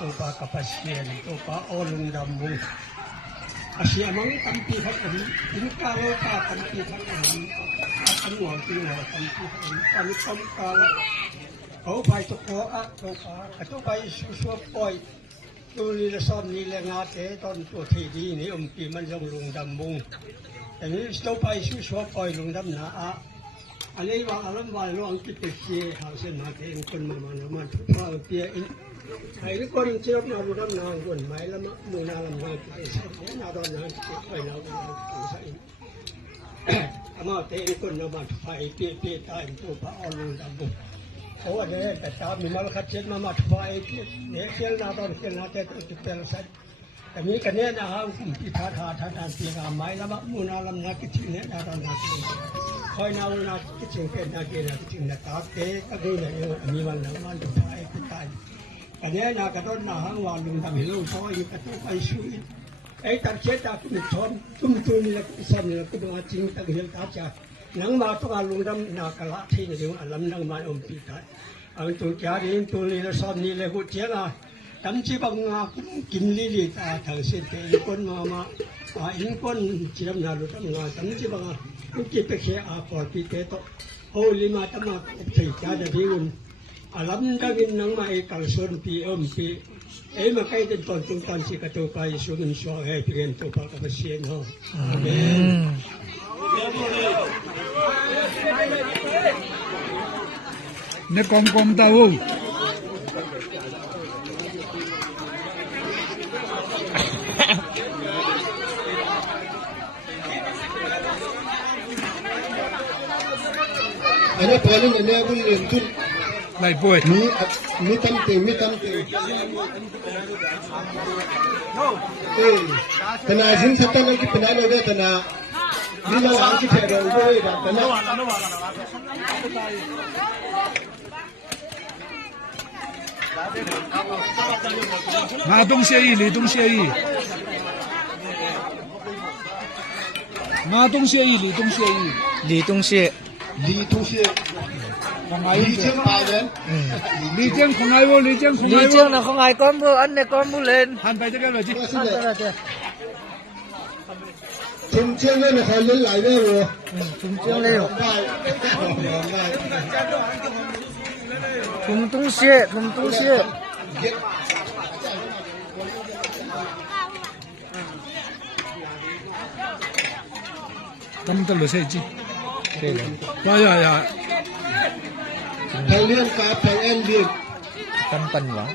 ตัวปลากระปัสเซียนตัวปลาอลุงดำมุงอาเซียมังตั้มปีพักอันถึงกาโลกาตั้มปีพักอันอันหวงปีหัวตั้มปีพักอันตั้มกาละเขาไปตัวโคอะตัวปลาตัวไปชัวปล่อยตัวนี้ละซ้อมนี่ละงาเตตอนตัวที่ดีนี่ปีมันลงลุงดำมุงแต่นี้ตัวไปชัวปล่อยลุงดำหนาอะอันนี้ว่าอารมณ์ว่าลองคิดไปเสียหาเส้นมาเองคนมันทุกข้าวเปียอินไอ้คนเชื่อมาดูน้ำนางคนไหมแล้วมือนาลำนางไปใช้นาดอนนางไปเราใช้อามาเตะคนมาไฟเปียตายตัวพระอรุณดำบุเพราะว่าเนี่ยแต่ตามมีมาคัดเช็ดมาไฟเนี่ยเพียงนาดอนเพียงนาเตะตัวเปลี่ยนใช้แต่นี้กันเนี่ยนะฮะพิธาทานเปียกไม้แล้วมือนาลำนางกิจเนี่ยนาดอนนาคอยนาวนากกิจเป็นนาเกนากิจนาตาเตะก็ดูเนี่ยมีวันนั้นมันไฟตายอันนี้นากระต้นนาหังวาลุงทำให้ลูกเขาอยู่กระตุ้นไปช่วยไอ้ตัดเช็ดจากคุณชนตุ้มตุนนี่แหละซ้ำนี่แหละก็ดูว่าจริงตั้งเห็นตาจากหนังมาต้องลุงทำนากระละที่นี่เดี๋ยวลำนังมาปีกายอันตัวจ่าดินตัวนี้ละซ้ำนี่เลยหัวเจ้าอ่ะจำชีบังงากินลิลิตาทางเส้นเตยคนมาอินคนจีรำนาลุทำงานจำชีบังกุกิไปเขียอาปอดปีเตโตโอลิมาตมาใส่จ่าจะพิวalam dagin nang maikalson PMP makay din tungtan si katupay sunin siya pigyan to pa kapasyen ho amen ne kom tao ano paling ano ako nilintun Lai boy. Mi tamte. Tana sin satan ki panalo de tana. Ni na wang ki thero boy da tana. Ma dong xie yi, li dong xie yi. Ma dong xie yi, li dong xie yi. Li dong xie. Li dong xie. Li Jiang Bai Ren. Li Jiang Kong Ai Wo, Li Jiang Kong Ai Wo. Li Jiang là không ai con bu, anh này con bu lên. Han bai cái là gì? Trung Jiang này là phải lên lại đấy rồi. Trung Jiang lên. Trung Dong Xie, Trung Dong Xie. Tâm tâm là gì? Ya. Thằng liên cá thằng em điên. Tâm quá.